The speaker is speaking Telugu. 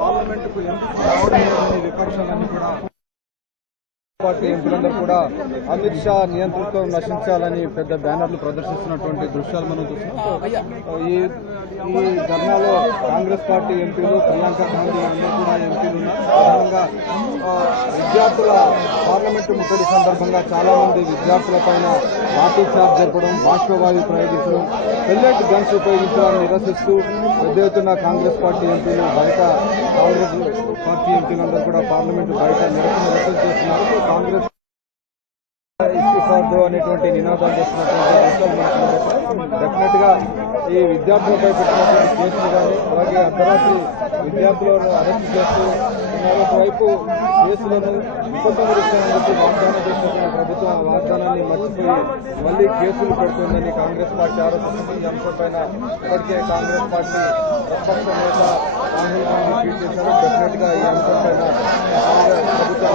పార్లమెంటుకు ఎంపిక విపక్షాలన్నీ కూడా పార్టీ ఎంపీలందరూ కూడా అమిత్ షా నియంతృత్వం నశించాలని పెద్ద బ్యానర్లు ప్రదర్శిస్తున్నటువంటి దృశ్యాలు మనం చూస్తున్నాం. ఈ ధర్నాలో కాంగ్రెస్ పార్టీ ఎంపీలు, ప్రియాంక గాంధీ అందరూ కూడా ఎంపీలు ఉన్నారు. ప్రధానంగా విద్యార్థుల పార్లమెంటు ముట్టడి సందర్భంగా చాలా మంది విద్యార్థుల పైన లాఠీ చార్జ్ జరపడం, బాష్పవాయు ప్రయోగించడం, పెల్లెట్ గన్స్ ఉపయోగించడాన్ని నిరసిస్తూ పెద్ద ఎత్తున కాంగ్రెస్ పార్టీ ఎంపీలు బయట, కాంగ్రెస్ పార్టీ ఎంపీలందరూ కూడా పార్లమెంటు బయట నిరసన వ్యక్తం చేస్తున్నారు. కాంగ్రెస్ ఇస్తిఫార్దో అనేటువంటి నినాదాలు చేస్తున్నటువంటి డెఫినెట్ గా ఈ విద్యార్థులపై పెట్టినటువంటి కేసులు కానీ, అలాగే అర్ధరాత్రి విద్యార్థులను అరెస్ట్ చేస్తూ ఉన్నారు. ఒకవైపు కేసులను ఉపసంహరిస్తామని వాగ్దానం చేసినటువంటి ప్రభుత్వం ఆ వాగ్దానాన్ని మర్చిపోయి మళ్లీ కేసులు పెడుతుందని కాంగ్రెస్ పార్టీ ఆరోపిస్తుంది. ఈ అంశంపైన ఇప్పటికే కాంగ్రెస్ పార్టీ ప్రతిపక్ష నేత రాహుల్ గాంధీ ట్వీట్ చేశారు. డెఫినెట్ గా ఈ అంశంపైన ప్రభుత్వం